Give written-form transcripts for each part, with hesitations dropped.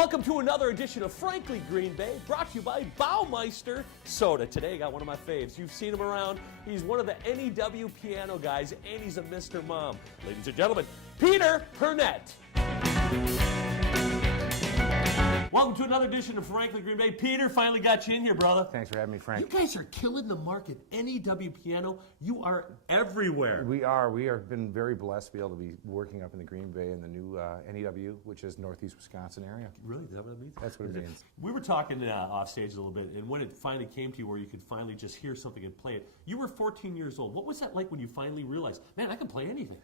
Welcome to another edition of Frankly Green Bay, brought to you by Baumeister Soda. Today I got one of my faves. You've seen him around. He's one of the NEW piano guys, and he's a Mr. Mom. Ladies and gentlemen, Peter Hernet. Welcome to another edition of Frankly Green Bay. Peter, finally got you in here, brother. Thanks for having me, Frank. You guys are killing the market. NEW piano, you are everywhere. We are. We have been very blessed to be able to be working up in the Green Bay in the new NEW, which is Northeast Wisconsin area. Really? Is that what it means? That's what it means. We were talking off stage a little bit, and when it finally came to you where you could finally just hear something and play it, you were 14 years old. What was that like when you finally realized, man, I can play anything?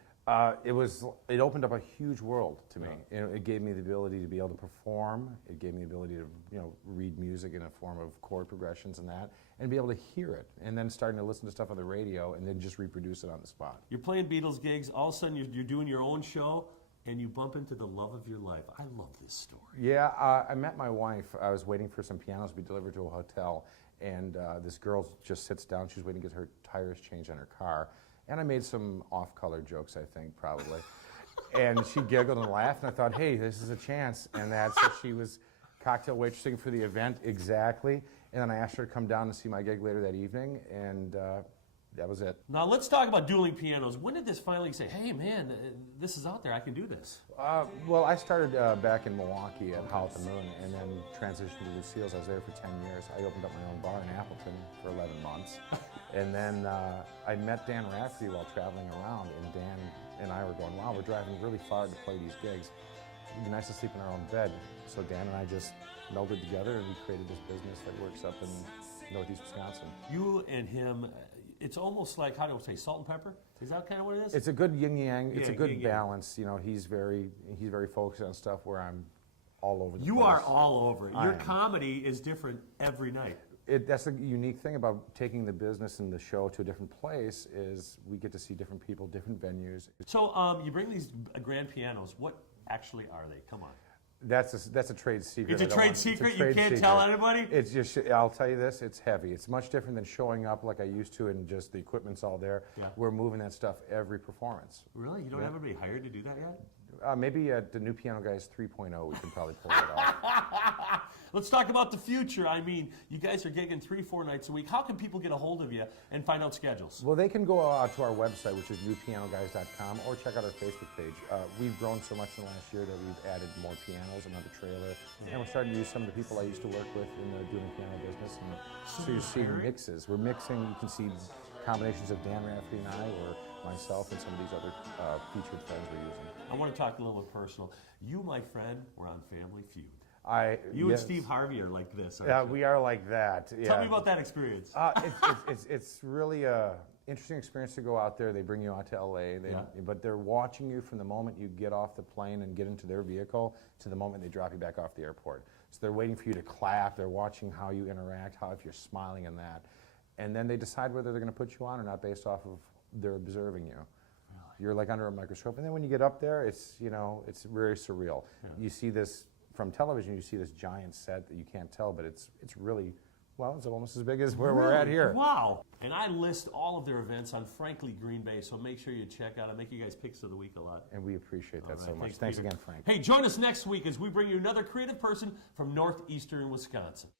It opened up a huge world to me. It gave me the ability to be able to perform. It gave me the ability to, read music in a form of chord progressions and that, and be able to hear it. And then starting to listen to stuff on the radio and then just reproduce it on the spot. You're playing Beatles gigs, all of a sudden you're doing your own show, and you bump into the love of your life. I love this story. Yeah, I met my wife. I was waiting for some pianos to be delivered to a hotel, and this girl just sits down. She's waiting to get her tires changed on her car. And I made some off-color jokes, I think, probably. And she giggled and laughed, and I thought, hey, this is a chance. And that's what she was cocktail waitressing for the event, exactly. And then I asked her to come down and see my gig later that evening, and that was it. Now, let's talk about dueling pianos. When did this finally say, hey, man, this is out there, I can do this? Well, I started back in Milwaukee at Howl at the Moon, and then transitioned to Lucille's. I was there for 10 years. I opened up my own bar in Appleton for 11 months. And then I met Dan Rafferty while traveling around, and Dan and I were going, wow, we're driving really far to play these gigs. It'd be nice to sleep in our own bed. So Dan and I just melded together, and we created this business that works up in Northeast Wisconsin. You and him, it's almost like, how do I say, salt and pepper? Is that kind of what it is? It's a good yin-yang. It's a good yin-yang balance. He's very focused on stuff where I'm all over the place. You are all over. Your comedy is different every night. That's the unique thing about taking the business and the show to a different place is we get to see different people, different venues. So you bring these grand pianos. What actually are they? Come on. That's a trade secret. It's a trade secret? You can't tell anybody? It's just, I'll tell you this, it's heavy. It's much different than showing up like I used to and just the equipment's all there. Yeah. We're moving that stuff every performance. Really? You don't have anybody hired to do that yet? Maybe the new Piano Guys 3.0, we can probably pull it off. Let's talk about the future. I mean, you guys are gigging 3-4 nights a week. How can people get a hold of you and find out schedules? Well, they can go to our website, which is newpianoguys.com, or check out our Facebook page. We've grown so much in the last year that we've added more pianos, another trailer, and we're starting to use some of the people I used to work with in the dueling piano business. And so you're seeing mixes. We're mixing. You can see combinations of Dan Rafferty and I, or myself and some of these other featured friends we're using. I want to talk a little bit personal. You, my friend, were on Family Feud. You and Steve Harvey are like this, aren't you? We are like that. Yeah. Tell me about that experience. It's really an interesting experience to go out there. They bring you out to LA, but they're watching you from the moment you get off the plane and get into their vehicle to the moment they drop you back off the airport. So they're waiting for you to clap. They're watching how you interact, if you're smiling and that. And then they decide whether they're going to put you on or not based off of they're observing you. You're like under a microscope, and then when you get up there, it's it's very surreal. Yeah. You see this from television. You see this giant set that you can't tell, but it's really, well, it's almost as big as where we're at here. Wow! And I list all of their events on Frankly Green Bay, so make sure you check out. I make you guys picks of the week a lot. And we appreciate that so much. Thanks again, Frank. Hey, join us next week as we bring you another creative person from northeastern Wisconsin.